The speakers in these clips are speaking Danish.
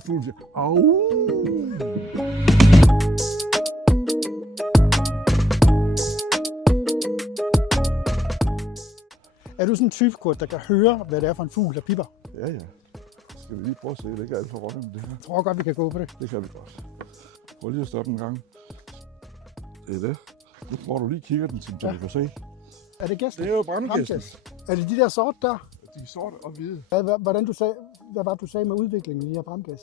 Fuglen siger, au. Er du sådan en type, Kurt, der kan høre, hvad det er for en fugl, der pipper? Ja, ja. Skal vi lige prøve at se, det ikke er alt for rådende det her. Jeg tror godt, vi kan gå på det. Det kan vi godt. Prøv lige at stoppe en gang. Det er det. Nu får du lige kigger den, så du kan se. Er det gæsten? Det er jo brandgæsten. Er det de der sort der? De er sorte og hvide. Hvad var du sagde med udviklingen i de her brandgæs?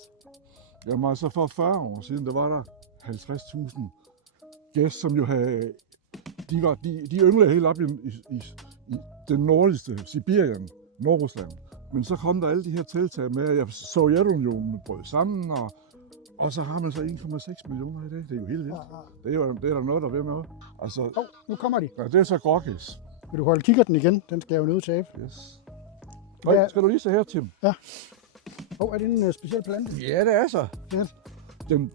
Jamen altså for 40 år siden, der var der 50.000 gæs, som jo havde... De ynglede helt op i den nordligste Sibirien, Nordrusland. Men så kom der alle de her tiltag med, at Sovjetunionen brød sammen, og så har man så 1,6 millioner i dag. Det er jo helt vildt. Ja. Det er der noget, der vil noget. Altså, Nu kommer de. Ja, det er så grågæs. Vil du holde kikkerten igen? Den skal jeg jo nødt til. Yes. Høj, skal du lige se her, Tim? Ja. Er det en speciel plante? Ja, det er så. Ja. Den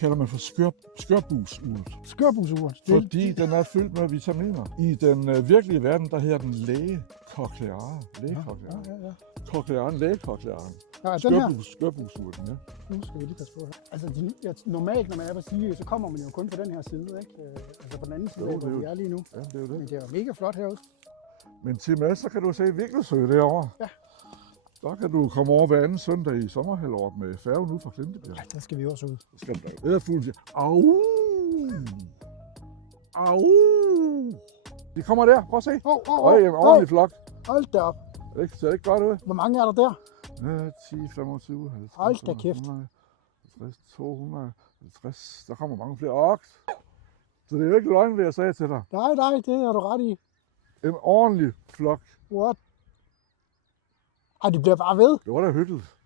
kalder man for skørbusurt. Skørbusurt. Fordi den er fyldt med vitaminer. I den virkelige verden, der hedder den lægekokleare. Ja. Lægekoklearen. Ja, den her. Skørbusurten, ja. Nu skal vi lige passe på her. Altså, normalt, når man er på Sige, så kommer man jo kun på den her side, ikke? Altså på den anden side, hvor vi er lige nu. Ja, det er jo det. Men det er jo mega flot herude. Men Tim, så kan du se Vikkelsø derovre. Ja. Der kan du komme over hver anden søndag i sommerhalvåret med færgen ud fra Klintebjerg. Ja, der skal vi også ud. Så skal du da. Fuglen siger, au! Au! De kommer der, prøv at se. En ordentlig flok. Hold da op. Det ser ikke godt ud. Hvor mange er der der? 10, 25, 50, Hold da kæft. 50, 250. Der kommer mange flere oks. Så det er jo ikke løgn, hvad jeg sagde til dig. Nej, det har du ret i. En ordentlig flok. What? Ej, de bliver bare ved. Det var da hyggeligt.